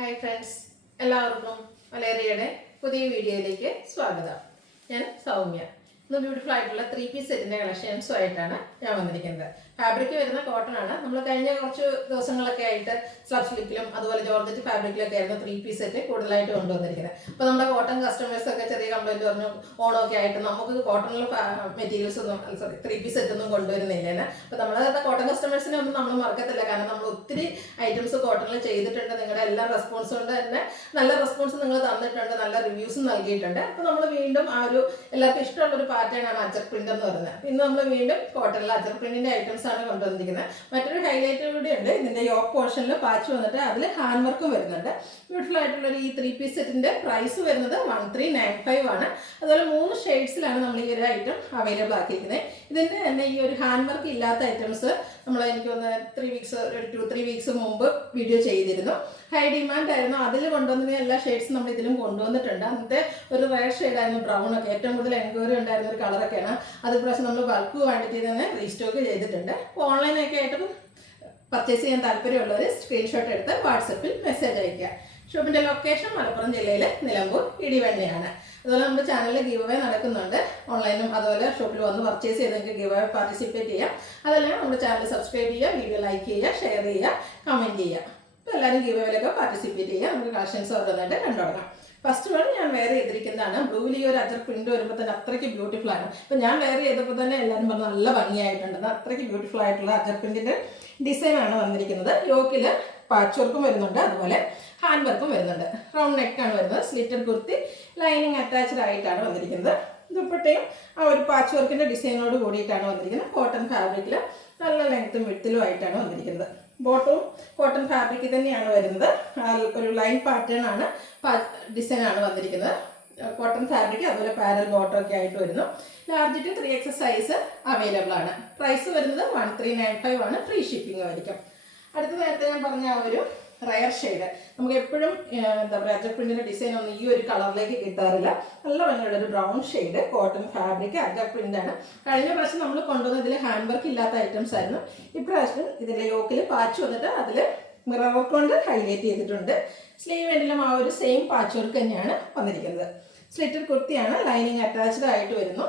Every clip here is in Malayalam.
ഹായ് ഫ്രണ്ട്സ്, എല്ലാവർക്കും മലേറിയയുടെ പുതിയ വീഡിയോയിലേക്ക് സ്വാഗതം. ഞാൻ സൗമ്യ. ഇന്ന് ബ്യൂട്ടിഫുൾ ആയിട്ടുള്ള 3 പീസ് സെറ്റിൻ്റെ കളക്ഷൻസുമായിട്ടാണ് ഞാൻ വന്നിരിക്കുന്നത്. ഫാബ്രിക് വരുന്ന കോട്ടൺ ആണ്. നമ്മൾ കഴിഞ്ഞ കുറച്ച് ദിവസങ്ങളൊക്കെ ആയിട്ട് സ്ലബ് സ്ലിപ്പിലും അതുപോലെ ജോർജറ്റ് ഫാബ്രിക്കിലൊക്കെ ആയിരുന്നു 3 പീസ് സെറ്റ് കൂടുതലായിട്ട് കൊണ്ടുവന്നിരിക്കുന്നത്. അപ്പോൾ നമ്മുടെ കോട്ടൺ കസ്റ്റമേഴ്സൊക്കെ ചെറിയ കംപ്ലൈൻറ്റ് പറഞ്ഞു, ഓണമൊക്കെ ആയിട്ട് നമുക്ക് കോട്ടണിൽ മെറ്റീരിയൽസ് ഒന്നും 3 പീസ് സെറ്റ് ഒന്നും കൊണ്ടുവരുന്നില്ല. അപ്പോൾ നമ്മളെ കോട്ടൺ കസ്റ്റമേഴ്സിനെ ഒന്നും നമ്മൾ മറക്കത്തില്ല. കാരണം നമ്മൾ ഒത്തിരി ഐറ്റംസ് കോട്ടണിൽ ചെയ്തിട്ടുണ്ട്. നിങ്ങളുടെ എല്ലാ റെസ്പോൺസ് കൊണ്ട് തന്നെ നല്ല റെസ്പോൺസ് നിങ്ങൾ തന്നിട്ടുണ്ട്, നല്ല റിവ്യൂസും നൽകിയിട്ടുണ്ട്. അപ്പോൾ നമ്മൾ വീണ്ടും ആ ഒരു എല്ലാവർക്കും ഇഷ്ടമുള്ളൊരു പാറ്റേൺ ആണ് അജർ പ്രിന്റ് എന്ന് പറയുന്നത്. ഇന്ന് നമ്മൾ വീണ്ടും കോട്ടണിൽ അജർ പ്രിന്റിന്റെ ഐറ്റംസ് ആണ് കൊണ്ടുവന്നിരിക്കുന്നത്. മറ്റൊരു ഹൈലൈറ്റ് കൂടി ഉണ്ട്. ഇതിന്റെ യോക്ക് പോർഷനിൽ പാച്ച് വന്നിട്ട് അതിൽ ഹാൻഡ് വർക്കും വരുന്നുണ്ട്. ബ്യൂട്ടിഫുൾ ആയിട്ടുള്ള ഈ 3 പീസ് സെറ്റിന്റെ പ്രൈസ് വരുന്നത് 1395 ആണ്. അതുപോലെ 3 ഷെയ്ഡ്സിലാണ് നമ്മൾ ഈ ഒരു ഐറ്റം അവൈലബിൾ ആക്കിയിരിക്കുന്നത്. ഇതിന്റെ തന്നെ ഈ ഒരു ഹാൻഡ് വർക്ക് ഇല്ലാത്ത ഐറ്റംസ് നമ്മൾ എനിക്ക് ഒന്ന് 2-3 വീക്സ് മുമ്പ് വീഡിയോ ചെയ്തിരുന്നു. ഹൈ ഡിമാൻഡ് ആയിരുന്നു. അതിൽ കൊണ്ടുവന്ന എല്ലാ ഷെയ്ഡ്സും നമ്മൾ ഇതിലും കൊണ്ടുവന്നിട്ടുണ്ട്. അന്നത്തെ ഒരു റെയർ ഷെയ്ഡായിരുന്നു ബ്രൗൺ ഒക്കെ. ഏറ്റവും കൂടുതൽ എൻക്വയറി ഉണ്ടായിരുന്ന ഒരു കളറൊക്കെയാണ്. അത് പ്രാവശ്യം നമ്മൾ ബൾക്ക് ക്വാണ്ടിറ്റി തന്നെ റീസ്റ്റോക്ക് ചെയ്തിട്ടുണ്ട്. അപ്പോൾ ഓൺലൈനൊക്കെ ആയിട്ട് പർച്ചേസ് ചെയ്യാൻ താല്പര്യമുള്ളവർ സ്ക്രീൻഷോട്ട് എടുത്ത് വാട്സപ്പിൽ മെസ്സേജ് അയയ്ക്കുക. ഷോപ്പിൻ്റെ ലൊക്കേഷൻ മലപ്പുറം ജില്ലയിലെ നിലമ്പൂർ ഇടിവണ്ണയാണ്. അതുപോലെ നമ്മുടെ ചാനലിൽ ഗീവ് അവേ നടക്കുന്നുണ്ട്. ഓൺലൈനും അതുപോലെ ഷോപ്പിൽ വന്ന് പർച്ചേസ് ചെയ്ത് നിങ്ങൾക്ക് ഗീവ് അവേ പാർട്ടിസിപ്പേറ്റ് ചെയ്യാം. അതല്ലെങ്കിൽ നമ്മുടെ ചാനൽ സബ്സ്ക്രൈബ് ചെയ്യുക, വീഡിയോ ലൈക്ക് ചെയ്യുക, ഷെയർ ചെയ്യുക, കമൻറ്റ് ചെയ്യുക. അപ്പോൾ എല്ലാവരും ഗീവ് അവേയിലൊക്കെ പാർട്ടിസിപ്പേറ്റ് ചെയ്യുക. നമുക്ക് കളക്ഷൻസ് ഓരോന്നായിട്ട് കണ്ടുതുടങ്ങാം. ഫസ്റ്റ് വൺ ഞാൻ വെയർ ചെയ്തിരിക്കുന്നതാണ്. ബ്ലൂവിൽ ഈ ഒരു അജർ പ്രിന്റ് വരുമ്പോൾ തന്നെ അത്രയ്ക്ക് ബ്യൂട്ടിഫുൾ ആണ്. ഇപ്പം ഞാൻ വെയർ ചെയ്തപ്പോൾ തന്നെ എല്ലാവരും പറഞ്ഞു നല്ല ഭംഗിയായിട്ടുണ്ട്. അത്രയ്ക്ക് ബ്യൂട്ടിഫുൾ ആയിട്ടുള്ള അജർ പ്രിന്റിന്റെ ഡിസൈനാണ് വന്നിരിക്കുന്നത്. യോക്കിൽ പാച്ച് വർക്കും വരുന്നുണ്ട്, അതുപോലെ ഹാൻഡ് വർക്കും വരുന്നുണ്ട്. റൗണ്ട് നെക്കാണ് വരുന്നത്. സ്ലിറ്റഡ് കുർത്തി ലൈനിങ് അറ്റാച്ച്ഡ് ആയിട്ടാണ് വന്നിരിക്കുന്നത്. ദുപ്പട്ടയും ആ ഒരു പാച്ച് വർക്കിന്റെ ഡിസൈനോട് കൂടിയിട്ടാണ് വന്നിരിക്കുന്നത്. കോട്ടൺ ഫാബ്രിക്കിൽ നല്ല ലെങ്ത്തും വിഡ്ത്തിലും ആയിട്ടാണ് വന്നിരിക്കുന്നത്. ബോട്ടവും കോട്ടൺ ഫാബ്രിക് തന്നെയാണ് വരുന്നത്. ഒരു ലൈൻ പാറ്റേൺ ആണ്, ഡിസൈനാണ് വന്നിരിക്കുന്നത്. കോട്ടൺ ഫാബ്രിക് അതുപോലെ പാരൽ ബോട്ടം ഒക്കെ ആയിട്ട് വരുന്നു. Large to 3XS size available ആണ്. പ്രൈസ് വരുന്നത് 1395 ആണ്. ഫ്രീ ഷിപ്പിംഗ് ആയിരിക്കും. അടുത്ത നേരത്തെ ഞാൻ പറഞ്ഞ ആ ഒരു റയർ ഷെയ്ഡ് നമുക്ക് എപ്പോഴും എന്താ പറയുക അജർ പ്രിന്റിന്റെ ഡിസൈൻ ഒന്നും ഈ ഒരു കളറിലേക്ക് കിട്ടാറില്ല. നല്ല ഭംഗിയുള്ള ഒരു brown shade cotton fabric Ajrakh print ആണ്. കഴിഞ്ഞ പ്രാവശ്യം നമ്മൾ കൊണ്ടുവന്നതിൽ ഹാൻഡ് വർക്ക് ഇല്ലാത്ത ഐറ്റംസ് ആയിരുന്നു. ഇപ്രാവശ്യം ഇതിന്റെ യോക്കിൽ പാച്ച് വന്നിട്ട് അതിൽ മിറർ വർക്ക് കൊണ്ട് ഹൈലൈറ്റ് ചെയ്തിട്ടുണ്ട്. സ്ലീവ് എൻഡിലും ആ ഒരു സെയിം പാച്ച് വർക്ക് തന്നെയാണ് വന്നിരിക്കുന്നത്. സ്ലിറ്റഡ് കുർത്തിയാണ്, ലൈനിങ് അറ്റാച്ച്ഡ് ആയിട്ട് വരുന്നു.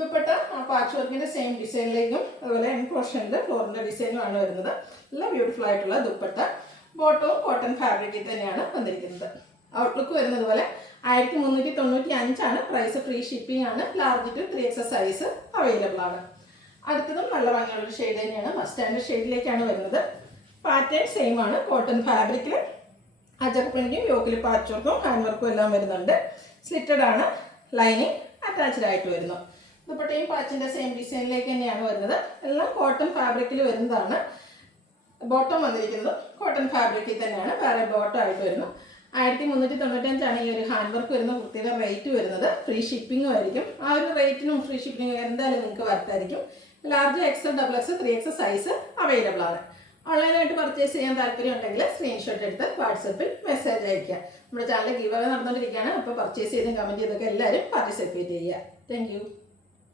ദുപ്പട്ട ആ പാച്ച് വർക്കിന്റെ സെയിം ഡിസൈനിലേക്കും അതുപോലെ എൻ പോർഷനിൽ ഫ്ലോറിന്റെ ഡിസൈനും ആണ് വരുന്നത്. നല്ല ബ്യൂട്ടിഫുൾ ആയിട്ടുള്ള ദുപ്പട്ട. ബോട്ടവും കോട്ടൺ ഫാബ്രിക്കിൽ തന്നെയാണ് വന്നിരിക്കുന്നത്. ഔട്ട്ലുക്ക് വരുന്നത് പോലെ 1395 ആണ്. പ്രൈസ് ഫ്രീ ഷിപ്പിംഗ് ആണ്. Large to 3XS size available ആണ്. അടുത്തതും നല്ല ഭംഗിയുള്ളൊരു ഷെയ്ഡ് തന്നെയാണ്. മസ്റ്റാൻഡ് ഷെയ്ഡിലേക്കാണ് വരുന്നത്. പാറ്റേൺ സെയിം ആണ്. കോട്ടൺ ഫാബ്രിക്കിൽ അജർ പ്രിന്റും യോക്കിൽ പാച്ച് വർക്കും ഹാൻഡ് വർക്കും എല്ലാം വരുന്നുണ്ട്. സ്ലിറ്റഡ് ആണ്, ലൈനിങ് അറ്റാച്ച്ഡ് ആയിട്ട് വരുന്നു. ദുപ്പട്ടയും പാച്ചിന്റെ സെയിം ഡിസൈനിലേക്ക് തന്നെയാണ് വരുന്നത്. എല്ലാം കോട്ടൺ ഫാബ്രിക്കിൽ വരുന്നതാണ്. ബോട്ടം വന്നിരിക്കുന്നത് കോട്ടൺ ഫാബ്രിക്കിൽ തന്നെയാണ്. വേറെ ബോട്ടം ആയിട്ട് വരുന്നു. 1395 ആണ് ഈ ഒരു ഹാൻഡ് വർക്ക് വരുന്ന കുർത്തിയുടെ റേറ്റ് വരുന്നത്. ഫ്രീ ഷിപ്പിംഗും ആയിരിക്കും. ആ ഒരു റേറ്റിനും ഫ്രീ ഷിപ്പിംഗും എന്തായാലും നിങ്ങൾക്ക് വർത്തായിരിക്കും. Large XL, XXS, 3XS size available ആണ്. ഓൺലൈനായിട്ട് പർച്ചേസ് ചെയ്യാൻ താല്പര്യം ഉണ്ടെങ്കിൽ സ്ക്രീൻഷോട്ട് എടുത്ത് വാട്സപ്പിൽ മെസ്സേജ് അയയ്ക്കുക. നമ്മുടെ ചാനൽ ഗീവ് അവേ നടന്നുകൊണ്ടിരിക്കുകയാണ്. അപ്പോൾ പർച്ചേസ് ചെയ്തും കമൻറ്റ് ചെയ്തൊക്കെ എല്ലാവരും പാർട്ടിസിപ്പേറ്റ് ചെയ്യുക. Thank you.